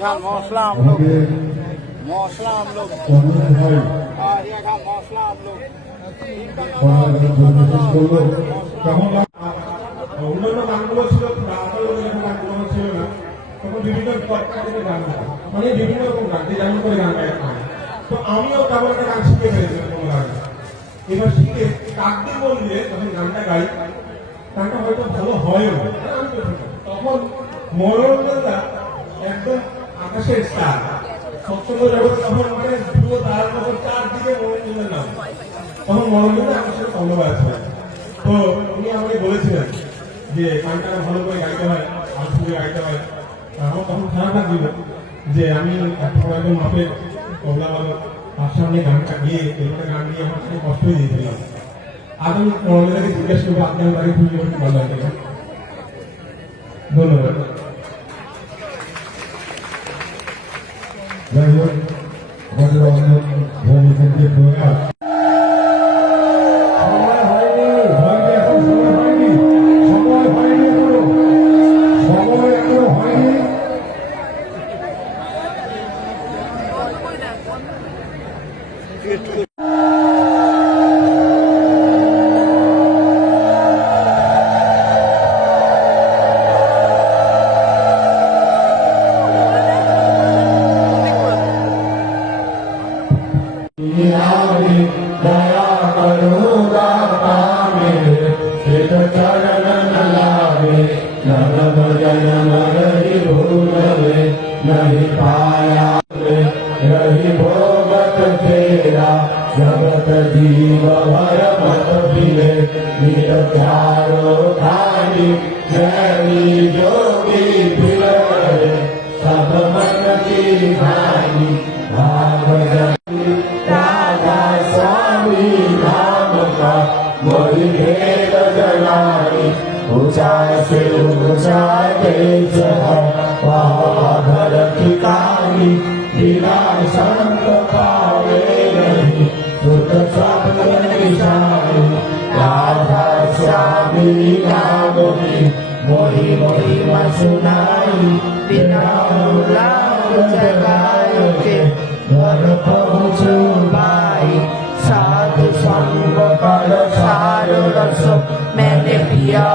খান মশলা আমলোক মশলা আমলোক area খান মশলা আমলোক অন্যান্য গানগুলো ছিল গানগুলো ছিল না তখন বিভিন্ন পটকাটিতে গান মানে বিভিন্ন রকম যে করে তো আমিও তেমন একটা গান শিখে ফেলেছিলাম কোনো গান এবার হয়তো ভালো হয়ও না। তখন একদম আকাশের স্টার সপ্তম জগৎ তখন মানে পুরো তার মতো চারদিকে মনোরঞ্জনের নাম। তখন মনোরঞ্জন আকাশের কমলবাস হয়। তো উনি আমাকে বলেছিলেন যে, গানটা ভালো করে গাইতে হয় আমার সুরে গাইতে হয়। আমার তখন খারাপ লাগছিল যে, আমি এখন একজন মাপের কমলা বালক তার সামনে গানটা গিয়ে এরকম গান গিয়ে আমার খুব কষ্ট হয়ে দিয়েছিলাম আমি মনোরঞ্জনকে জিজ্ঞেস করব, আপনি বাড়ি খুঁজে ভালো লাগে? ধন্যবাদ। वे रही भोगत तेरा जगत जीव भर मत फिरे नित चारो धारी जय जोगी फिरे सब मन की भाई भागवत राधा स्वामी नाम का मोहि भेद जनानी ऊंचाई से ऊंचाई देश है वहाँ घर ठिकानी बिना संत पावे नहीं सुत सब निशानी राधा स्वामी नाम की मोहि मोहि सुनाई बिना लाभ जगाए के घर पहुँचू भाई साधु संग कर सार रस मैंने पिया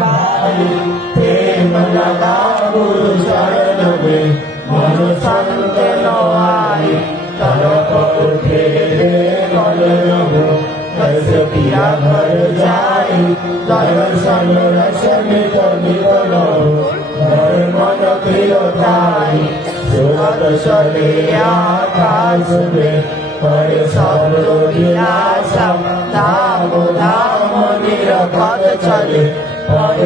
भाई प्रेम लगा गुरु चरण में मन संत नो आई तरफ उठे रे मन रहो कैसे पिया घर जाई दर्शन रसन तो निकलो घर मन प्रियताई सुरत चले आकाश में पर सब विनाशम धाम धाम निरपद चले पर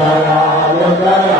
Dara, Dara,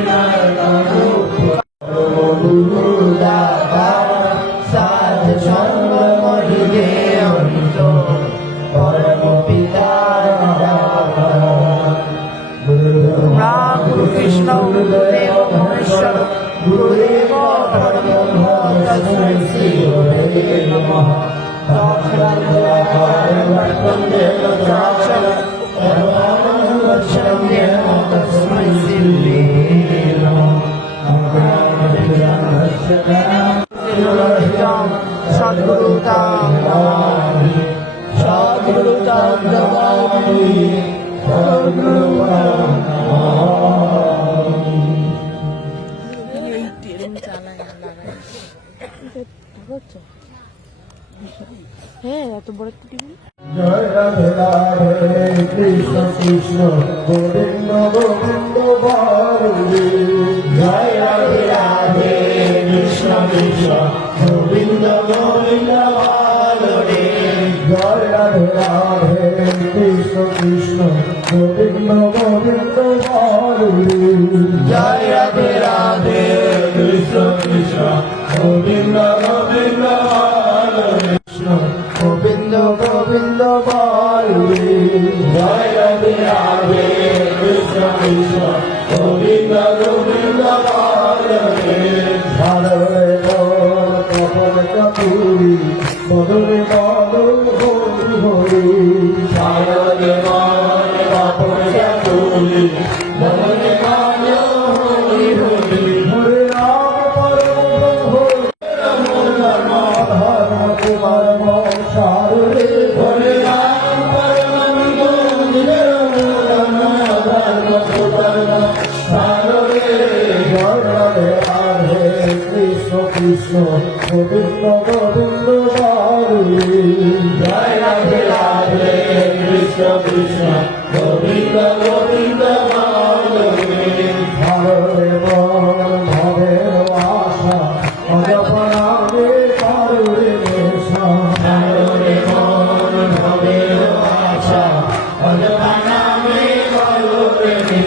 হ্যাঁ এত বড় একটা টিভি? জয় রাধে রাধে, কৃষ্ণ কৃষ্ণ, গোবিন্দ গোবিন্দ বারুদি জয় রাধে রাধে, কৃষ্ণ কৃষ্ণ, গোবিন্দ গোবিন্দ বারুদি জয় Radhe Radhe. Yahweh, Israel.